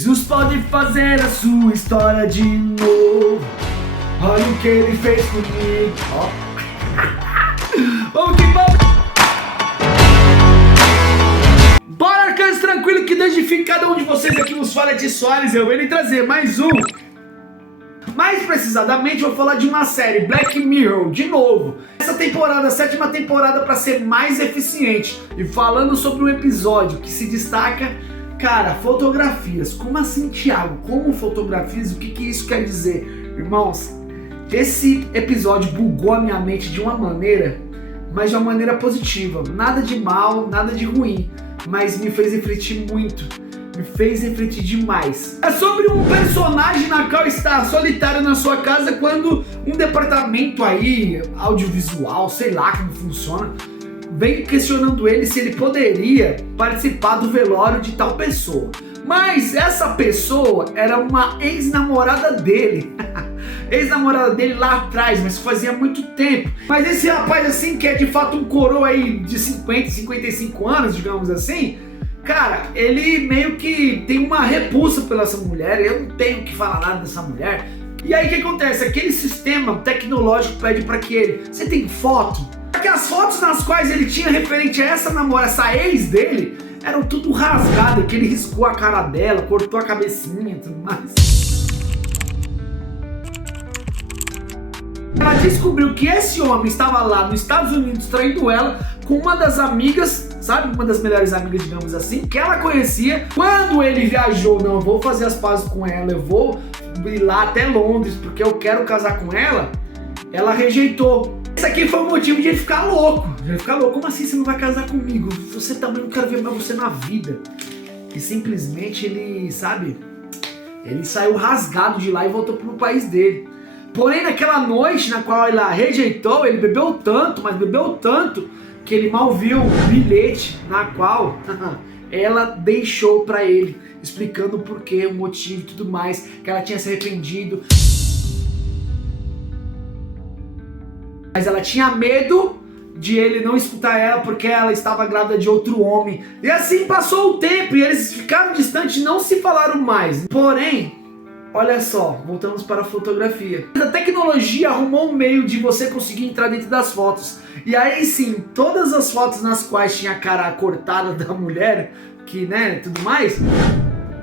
Jesus pode fazer a sua história de novo. Olha o que ele fez comigo. Vamos que vamos. Bora, arcanos, tranquilo, que desde que cada um de vocês aqui nos fala de Soares. Eu venho trazer mais um. Mais precisamente, vou falar de uma série, Black Mirror, de novo. Essa temporada, a 7ª temporada, para ser mais eficiente. E falando sobre um episódio que se destaca, cara, fotografias. Como assim, Thiago? Como fotografias? O que isso quer dizer? Irmãos, esse episódio bugou a minha mente de uma maneira, mas de uma maneira positiva. Nada de mal, nada de ruim, mas me fez refletir muito. Me fez refletir demais. É sobre um personagem na qual está solitário na sua casa quando um departamento aí, audiovisual, sei lá como funciona, vem questionando ele se ele poderia participar do velório de tal pessoa. Mas essa pessoa era uma ex-namorada dele. Ex-namorada dele lá atrás, mas fazia muito tempo. Mas esse rapaz assim, que é de fato um coroa aí de 50, 55 anos, digamos assim, cara, ele meio que tem uma repulsa pela essa mulher. Eu não tenho que falar nada dessa mulher. E aí o que acontece? Aquele sistema tecnológico pede para que ele... Você tem foto? Porque as fotos nas quais ele tinha referente a essa namorada, essa ex dele, eram tudo rasgado, que ele riscou a cara dela, cortou a cabecinha e tudo mais. Ela descobriu que esse homem estava lá nos Estados Unidos traindo ela com uma das amigas, sabe? Uma das melhores amigas, digamos assim, que ela conhecia. Quando ele viajou, não, eu vou fazer as pazes com ela, eu vou ir lá até Londres porque eu quero casar com ela, ela rejeitou. Esse aqui foi o motivo de ele ficar louco. Ele ficar louco, como assim você não vai casar comigo? Você também, não quero ver mais você na vida. E simplesmente ele, sabe? Ele saiu rasgado de lá e voltou pro país dele. Porém, naquela noite na qual ela rejeitou, ele bebeu tanto, mas bebeu tanto, que ele mal viu o bilhete na qual ela deixou pra ele, explicando o porquê, o motivo e tudo mais, que ela tinha se arrependido. Mas ela tinha medo de ele não escutar ela porque ela estava grávida de outro homem. E assim passou o tempo e eles ficaram distantes e não se falaram mais. Porém, olha só, voltamos para a fotografia. A tecnologia arrumou um meio de você conseguir entrar dentro das fotos. E aí sim, todas as fotos nas quais tinha a cara cortada da mulher, que né, tudo mais,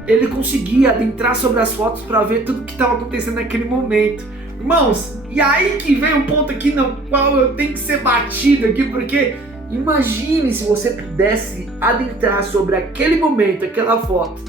ele conseguia adentrar sobre as fotos para ver tudo que estava acontecendo naquele momento. Irmãos, e aí que vem um ponto aqui no qual eu tenho que ser batido aqui, porque imagine se você pudesse adentrar sobre aquele momento, aquela foto.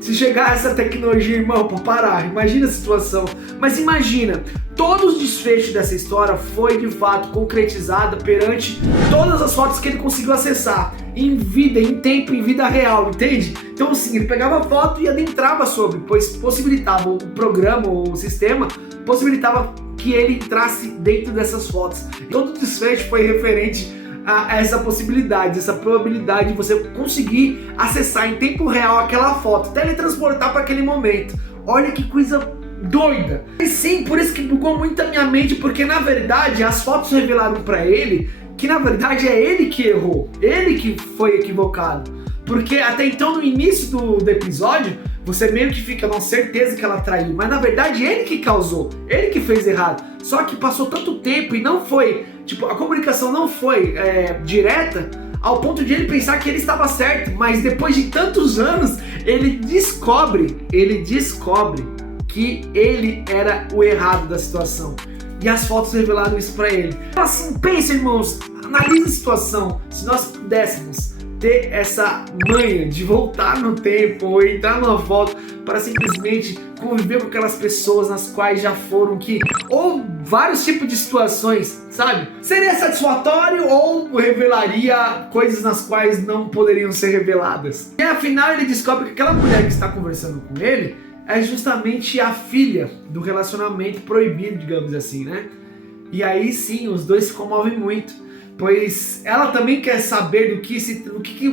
Se chegar essa tecnologia, irmão, para parar, imagina a situação. Mas imagina, todos os desfechos dessa história foi de fato concretizada perante todas as fotos que ele conseguiu acessar, em vida, em tempo, em vida real, entende? Então assim, ele pegava a foto e adentrava sobre, pois possibilitava o programa, o sistema, possibilitava que ele entrasse dentro dessas fotos. Todo o desfecho foi referente a essa possibilidade, essa probabilidade de você conseguir acessar em tempo real aquela foto, teletransportar para aquele momento. Olha que coisa doida! E sim, por isso que bugou muito a minha mente, porque na verdade as fotos revelaram para ele que na verdade é ele que errou, ele que foi equivocado. Porque até então, no início do episódio, você meio que fica com certeza que ela traiu, mas na verdade ele que causou, ele que fez errado. Só que passou tanto tempo e não foi, tipo, a comunicação não foi direta, ao ponto de ele pensar que ele estava certo, mas depois de tantos anos, ele descobre que ele era o errado da situação. E as fotos revelaram isso pra ele. Assim, pensa, irmãos, analisa a situação. Se nós pudéssemos ter essa manha de voltar no tempo ou entrar numa foto para simplesmente conviver com aquelas pessoas nas quais já foram, ou vários tipos de situações, sabe? Seria satisfatório ou revelaria coisas nas quais não poderiam ser reveladas? E afinal ele descobre que aquela mulher que está conversando com ele é justamente a filha do relacionamento proibido, digamos assim, né? E aí sim, os dois se comovem muito, pois ela também quer saber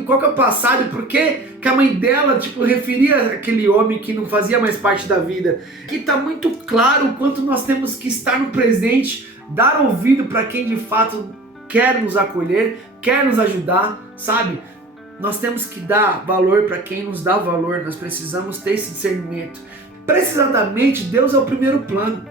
qual que é o passado e por que a mãe dela, tipo, referia aquele homem que não fazia mais parte da vida. Que tá muito claro o quanto nós temos que estar no presente, dar ouvido para quem de fato quer nos acolher, quer nos ajudar, sabe? nós temos que dar valor para quem nos dá valor, nós precisamos ter esse discernimento. Precisamente, Deus é o primeiro plano.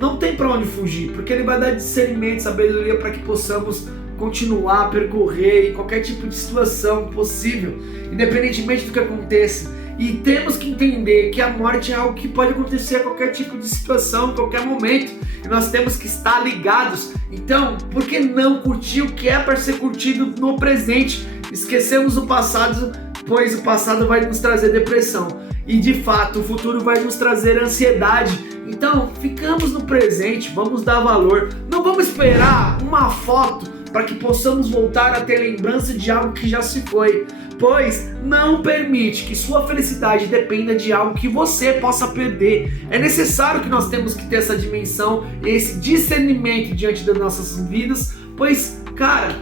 Não tem para onde fugir, porque Ele vai dar discernimento, sabedoria para que possamos continuar a percorrer em qualquer tipo de situação possível, independentemente do que aconteça. E temos que entender que a morte é algo que pode acontecer a qualquer tipo de situação, em qualquer momento. E nós temos que estar ligados. Então, por que não curtir o que é para ser curtido no presente? Esquecemos o passado, pois o passado vai nos trazer depressão. E de fato, o futuro vai nos trazer ansiedade. Então, ficamos no presente, vamos dar valor. Não vamos esperar uma foto para que possamos voltar a ter lembrança de algo que já se foi. Pois não permite que sua felicidade dependa de algo que você possa perder. É necessário que nós temos que ter essa dimensão, esse discernimento diante das nossas vidas, pois, cara,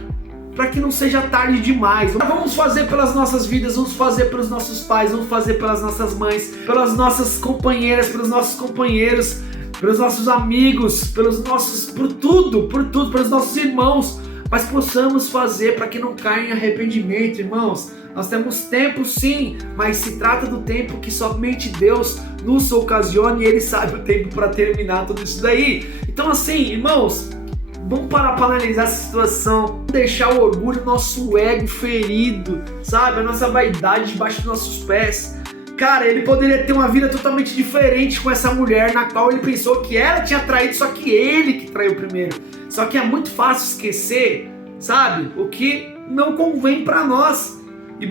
para que não seja tarde demais. Vamos fazer pelas nossas vidas, vamos fazer pelos nossos pais, vamos fazer pelas nossas mães, pelas nossas companheiras, pelos nossos companheiros, pelos nossos amigos, por tudo, pelos nossos irmãos, mas possamos fazer para que não caia em arrependimento, irmãos. Nós temos tempo sim, mas se trata do tempo que somente Deus nos ocasiona e Ele sabe o tempo para terminar tudo isso daí. Então assim, irmãos, vamos parar para analisar essa situação, deixar o orgulho, nosso ego ferido, sabe? A nossa vaidade debaixo dos nossos pés. Cara, ele poderia ter uma vida totalmente diferente com essa mulher na qual ele pensou que ela tinha traído, só que ele que traiu primeiro. Só que é muito fácil esquecer, sabe? O que não convém para nós.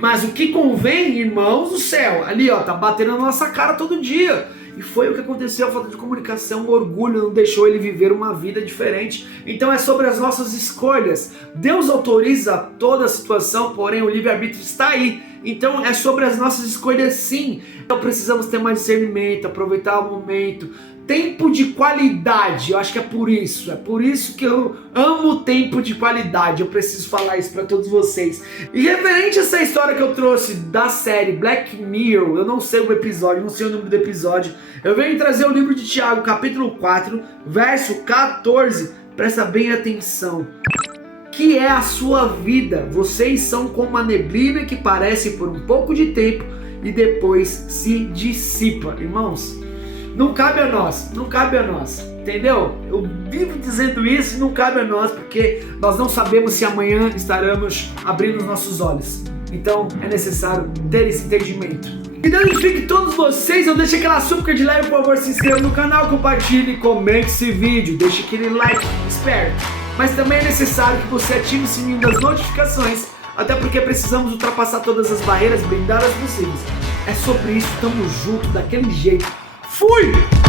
Mas o que convém, irmãos do céu, ali ó, tá batendo na nossa cara todo dia. E foi o que aconteceu, a falta de comunicação, o orgulho não deixou ele viver uma vida diferente. Então é sobre as nossas escolhas. Deus autoriza toda a situação, porém o livre-arbítrio está aí. Então é sobre as nossas escolhas sim. Então precisamos ter mais discernimento, aproveitar o momento. Tempo de qualidade, eu acho que é por isso que eu amo o tempo de qualidade, eu preciso falar isso para todos vocês. E referente a essa história que eu trouxe da série Black Mirror, eu não sei o episódio, não sei o número do episódio, eu venho trazer o livro de Tiago, capítulo 4, verso 14, presta bem atenção. Que é a sua vida, vocês são como a neblina que parece por um pouco de tempo e depois se dissipa, irmãos. Não cabe a nós, entendeu? Eu vivo dizendo isso e não cabe a nós, porque nós não sabemos se amanhã estaremos abrindo os nossos olhos. Então é necessário ter esse entendimento. E Deus edifique todos vocês, eu deixo aquela súplica de leve, por favor, se inscreva no canal, compartilhe e comente esse vídeo, deixe aquele like esperto. Mas também é necessário que você ative o sininho das notificações, até porque precisamos ultrapassar todas as barreiras blindadas possíveis. É sobre isso, tamo junto, daquele jeito. Fui!